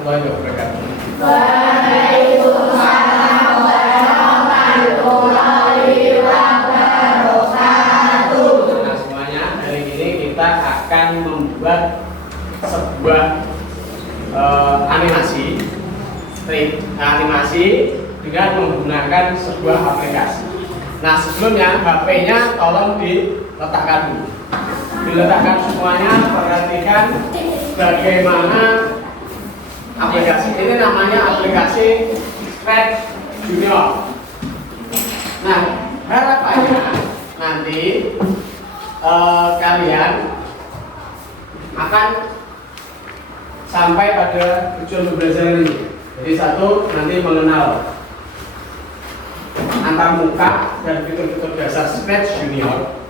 warahmatullahi wabarakatuh. Waalaikumsalam warahmatullahi wabarakatuh. Nah semuanya, hari ini kita akan membuat sebuah animasi dengan menggunakan sebuah aplikasi. Nah sebelumnya HP-nya tolong diletakkan dulu. Diletakkan semuanya, perhatikan bagaimana aplikasi ini. Namanya aplikasi Scratch Junior. Nah harapannya nanti kalian akan sampai pada tujuan pembelajaran ini. Jadi satu, nanti mengenal antar muka dan fitur-fitur dasar Scratch Junior.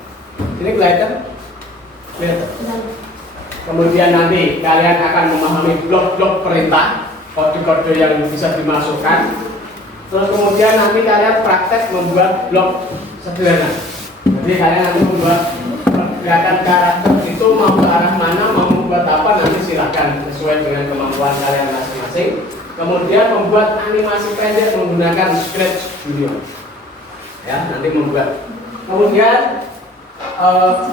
Ini kelihatan? Kemudian nanti kalian akan memahami blok-blok perintah, kode-kode yang bisa dimasukkan. Terus kemudian nanti kalian praktek membuat blok sederhana. Jadi kalian nanti membuat gerakan karakter itu mau ke arah mana, mau membuat apa, nanti silahkan sesuai dengan kemampuan kalian masing-masing. Kemudian membuat animasi pendek menggunakan Scratch Junior. Ya, nanti membuat. Kemudian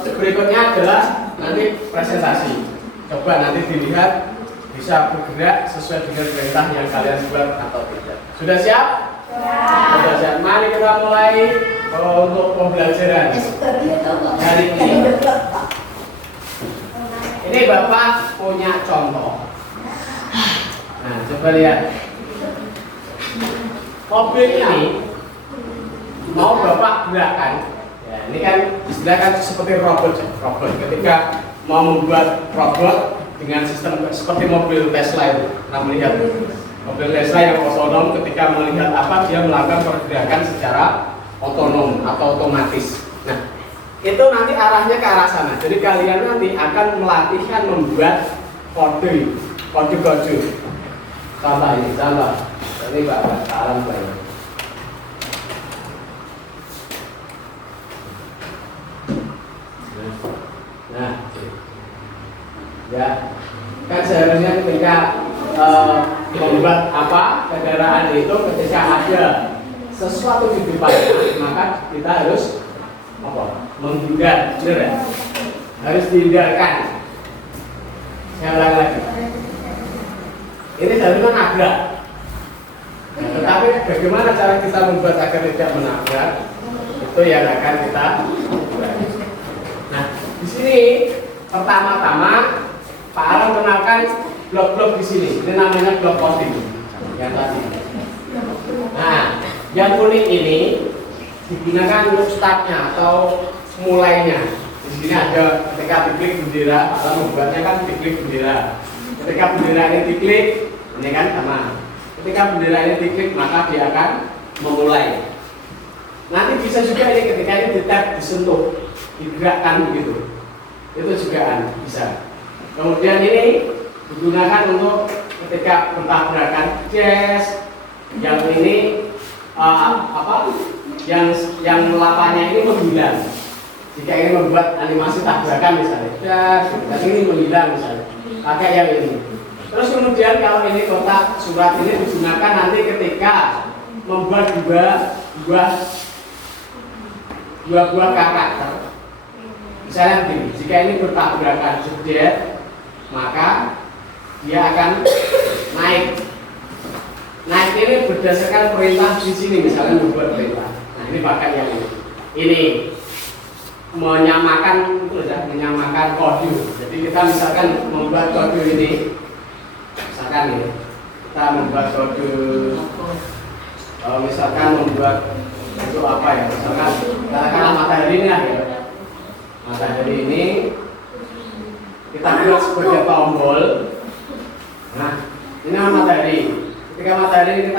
berikutnya adalah nanti presentasi. Coba nanti dilihat bisa bergerak sesuai dengan perintah yang kalian buat atau tidak. Sudah siap? Ya. Sudah siap. Mari kita mulai untuk pembelajaran hari ini. Ini Bapak punya contoh. Nah, coba lihat. Mobil ini mau Bapak gerakkan. Ya, ini kan istilahnya seperti robot. Ketika mau membuat robot dengan sistem seperti mobil Tesla itu, nah melihat mobil Tesla yang otonom, ketika melihat apa dia melakukan pergerakan secara otonom atau otomatis. Nah, itu nanti arahnya ke arah sana. Jadi kalian nanti akan melatihkan membuat kode. Contoh ini, contoh. Ini Bapak salam banyak. Nah, ya, kan seharusnya ketika membuat apa kendaraan itu, ketika ada sesuatu di depannya, maka kita harus apa? Menghindar, benar ya? Harus dihindarkan. Saya ulang lagi. Ini seharusnya nabrak. Nah, tetapi bagaimana cara kita membuat agar tidak menabrak? Itu yang akan kita lakukan. Nah, di sini pertama-tama Pak Alam kenalkan blok-blok di sini. Ini namanya blok coding yang tadi. Nah, yang kuning ini digunakan untuk startnya atau mulainya. Di sini ada ketika diklik bendera, Pak Alam membuatnya kan diklik bendera. Ketika bendera ini diklik, ini kan sama. Ketika bendera ini diklik, maka dia akan memulai. Nanti bisa juga ini ketika ini di-tap, disentuh, digerakkan begitu. Itu juga bisa. Kemudian ini digunakan untuk ketika bertabrakan jazz. Yang ini yang lapanya ini menghilang. Jika ingin membuat animasi tabrakan misalnya, dan ini menghilang misalnya, pakai yang ini. Terus kemudian kalau ini kotak surat ini digunakan nanti ketika membuat dua buah karakter. Misalnya begini, jika ini bertabrakan jeder, maka dia akan naik. Naik ini berdasarkan perintah di sini, misalnya membuat perintah. Nah ini pakai yang ini. Ini menyamakan itu ya, menyamakan kode. Jadi kita misalkan membuat kode ini, misalkan ini kita membuat kode, misalkan membuat itu apa ya, misalkan katakanlah matahari ini lah ya. Matahari ini kita buat sebagai tombol. Nah ini matahari. Ketika matahari ini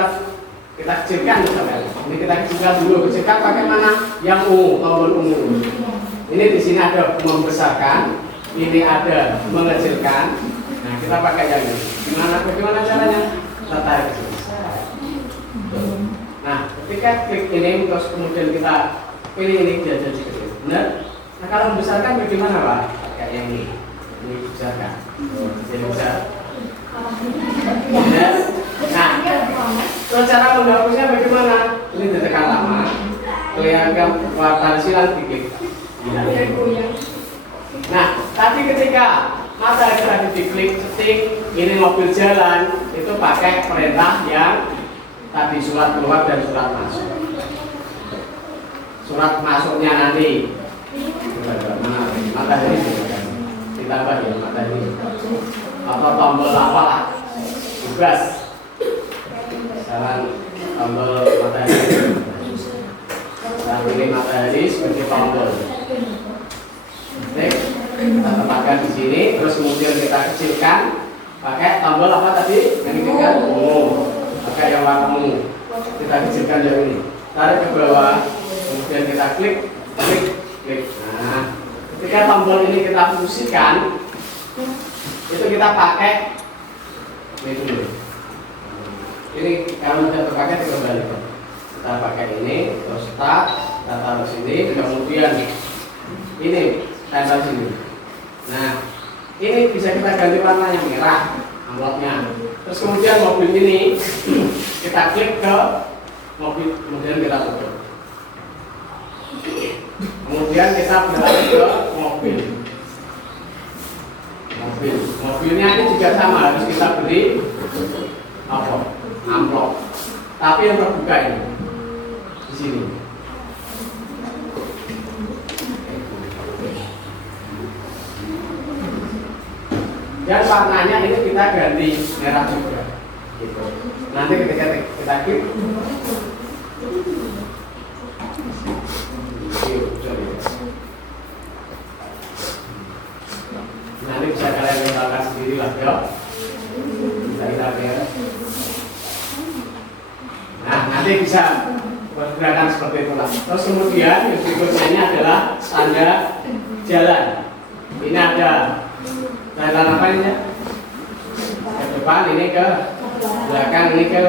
kita kecilkan misalkan. Ini kita kecilkan dulu, kecilkan pakai mana? Yang ungu, tombol ungu. Ini di sini ada membesarkan, ini ada mengecilkan. Nah kita pakai yang ini. Bagaimana caranya? Kita tarik. Nah ketika klik ini terus kemudian kita pilih ini dia jadi kecil. Benar? Nah kalau membesarkan bagaimana Pak? Pakai yang ini. Ini besarkan. Jadi besar. Nah, terus cara menghapusnya bagaimana? Ini ditekan lama, kelihatan warna silang diklik. Nah, tadi ketika matahari tadi diklik setting, ini mobil jalan, itu pakai perintah yang tadi surat keluar dan surat masuk. Surat masuknya nanti mana matahari ditambah ya matahari atau tombol apa lah tugas saran tombol matahari. Nah, ini matahari sebagai tombol. Oke, kita tempatkan di sini, terus kemudian kita kecilkan pakai tombol apa tadi? Yang ini kan ungu, pakai yang warna ungu. Kita kecilkan yang ini, tarik ke bawah, kemudian kita klik, klik, klik. Nah, ketika tombol ini kita fungsikan, itu kita pakai ini dulu. Ini kalau sudah terpakai dikembalikan. Kita pakai ini, terus start, kita taruh sini, kemudian ini tempel sini. Nah, ini bisa kita ganti warna yang merah amplopnya. Terus kemudian mobil ini kita klik ke mobil, kemudian kita tutup. Kemudian kita beralih ke mobil. Mobilnya ini juga sama, harus kita beri apa? Amplop. Tapi yang terbuka ini di sini. Dan warnanya ini kita ganti merah juga. Gitu. Nanti ketika kita klik, nanti bisa kalian misalkan sendiri lah, ya. Nah, nanti bisa bergerakan seperti itulah. Terus kemudian yang berikutnya ini adalah tanda jalan. Ini ada tanda apa ini ya? Ke depan, ini ke belakang, ini ke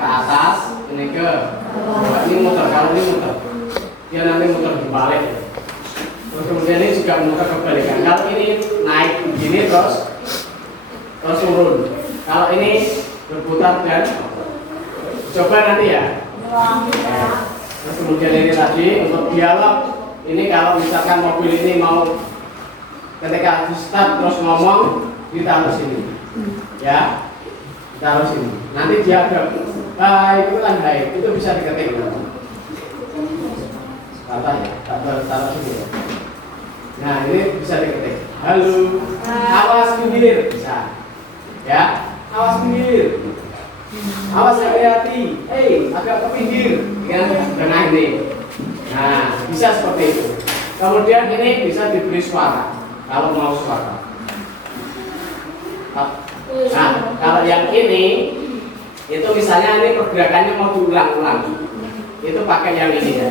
atas, ini ke bawah. Ini muter, kalau ini muter, dia nanti muter dibalik. Terus kemudian ini juga muter kebalikan. Kalau ini naik begini terus turun. Kalau ini berputar dan coba nanti ya. Terus kemudian ini tadi untuk dialog. Ini kalau misalkan mobil ini mau ketika di start terus ngomong, ditaruh sini, ya, ditaruh sini. Nanti dia ada baik itu kan baik, itu bisa diketik. Kata ya, taruh sini. Nah ini bisa diketik. Halo, awas pinggir, bisa, ya, awas pinggir. Awas hati-hati, agak ke pinggir, kan tengah ini. Nah, bisa seperti itu. Kemudian ini bisa diberi suara, kalau mau suara. Nah, kalau yang ini, itu misalnya ini pergerakannya mau diulang-ulang, itu pakai yang ini ya,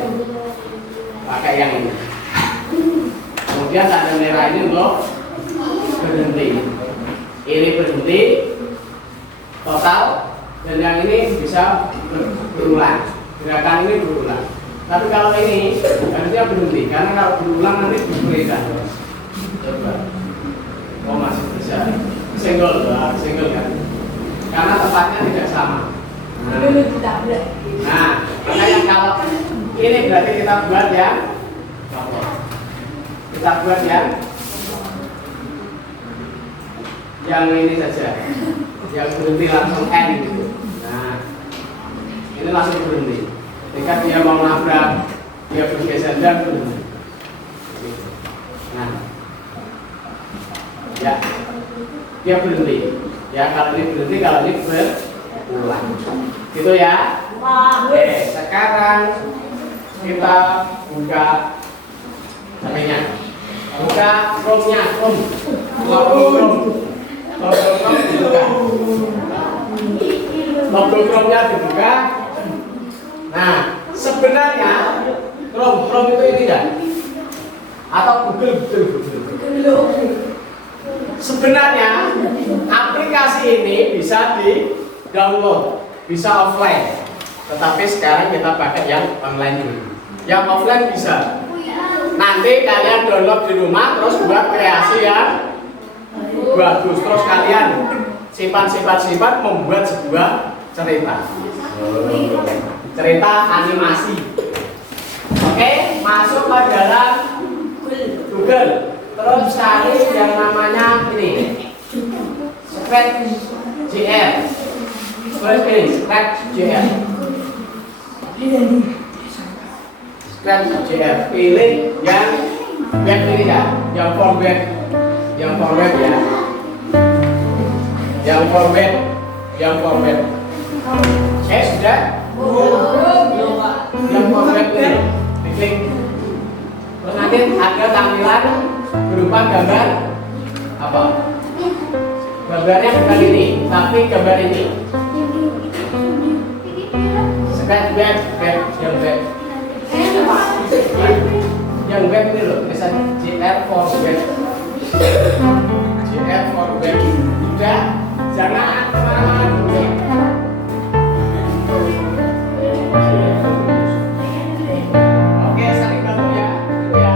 pakai yang ini. Kemudian tanda merah ini untuk berhenti. Ini berhenti total. Dan yang ini bisa berulang, gerakan ini berulang. Tapi kalau ini harusnya berhenti, karena kalau berulang nanti berbeda. Coba, oh masih bisa, single kan? Karena tempatnya tidak sama. Nah, makanya kalau ini berarti kita buat yang yang ini saja, yang berhenti langsung N gitu. Nah, ini langsung berhenti. Ketika dia mau nabrak, dia bergeser dan berhenti. Nah, ya, dia berhenti. Ya, kalau ini berhenti, kalau ini berulang. Gitu ya. Oke, sekarang kita buka HP-nya. Buka Chrome-nya, Chrome. Logo Chrome-nya dibuka. Nah, sebenarnya Chrome itu ini kan? Atau Google. Sebenarnya aplikasi ini bisa di-download, bisa offline. Tetapi sekarang kita pakai yang online dulu. Yang offline bisa. Nanti kalian download di rumah terus buat kreasi yang bagus, terus kalian sifat membuat sebuah cerita. Cerita animasi. Oke, masuk ke dalam Google. Terus cari yang namanya ini. Scratch.jr. Terus ini Scratch.jr. Scratch.jr. Pilih yang web ini ya, yang for web ya. Yang for web. Sudah? Yang for web ini diklik. Terus nanti ada tampilan berupa gambar apa? Gambarnya bukan ini, tapi gambar ini. Scratch web, yang web ini loh, tulisan JR for web. JR for web. Sudah, jangan kemana-mana dulu. Oke, saling bantu ya, itu ya.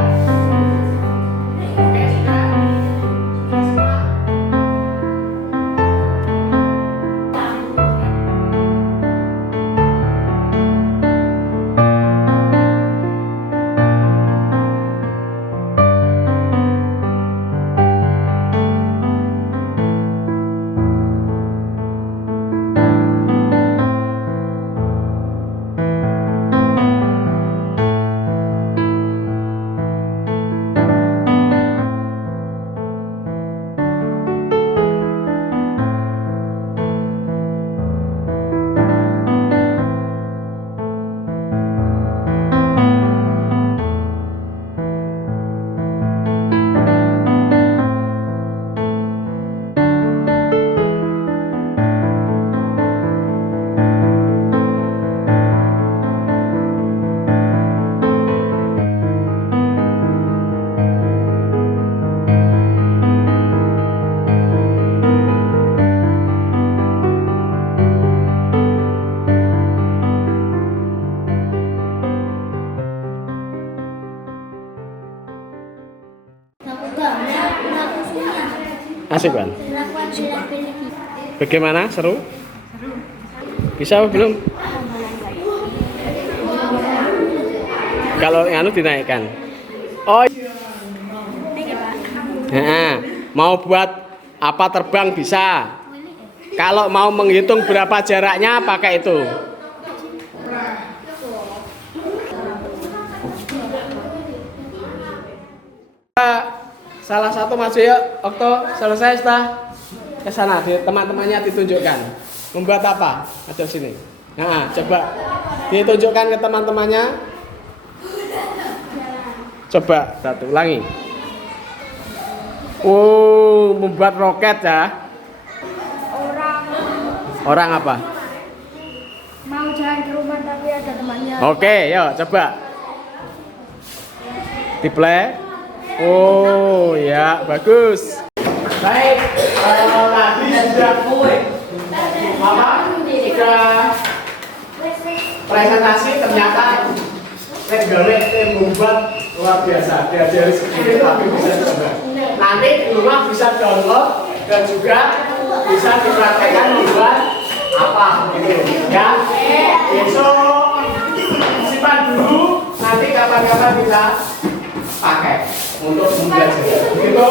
Oke, sudah. Asik kan? Bagaimana? Seru? Bisa apa belum? Kalau anu dinaikkan. Oh iya. Mau buat apa terbang bisa. Kalau mau menghitung berapa jaraknya pakai itu. Salah satu maju yuk, Okto, selesai setelah ke sana, teman-temannya ditunjukkan. Membuat apa? Ada sini. Nah, coba ditunjukkan ke teman-temannya. Coba, satu, ulangi. Oh, membuat roket ya. Orang apa? Mau jalan ke rumah tapi ada temannya. Oke, yuk coba. Di play. Oh ya, bagus. Baik, tadi sudah sudah presentasi, ternyata Regolet membuat luar biasa. Diajari sedikit tapi bisa coba. Nanti di rumah bisa download dan juga bisa dipraktekkan membuat apa gitu ya. Besok simpan dulu, nanti kapan-kapan bisa pakai untuk belajar. Begitu?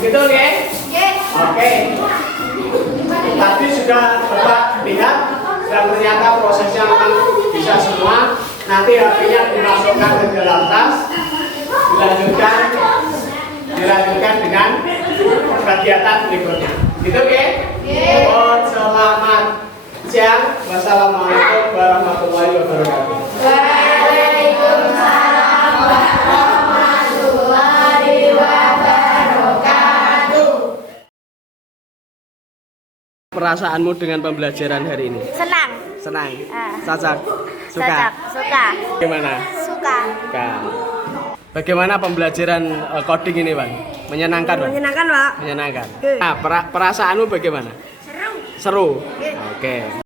Begitu, oke? Oke. Tadi sudah Bapak lihat dan ternyata prosesnya memang bisa semua. Nanti HP-nya dimasukkan ke dalam tas, dilanjutkan dengan kegiatan berikutnya. Gitu, oke? Selamat siang. Wassalamualaikum warahmatullahi wabarakatuh. Waalaikumsalam warahmatullahi wabarakatuh. Perasaanmu dengan pembelajaran hari ini? Senang. Senang. Cocok. Suka. Suka. Bagaimana? Suka. Bagaimana pembelajaran coding ini, Bang? Menyenangkan, Bang? Menyenangkan, Pak. Menyenangkan. Nah, perasaanmu bagaimana? Seru. Seru. Oke.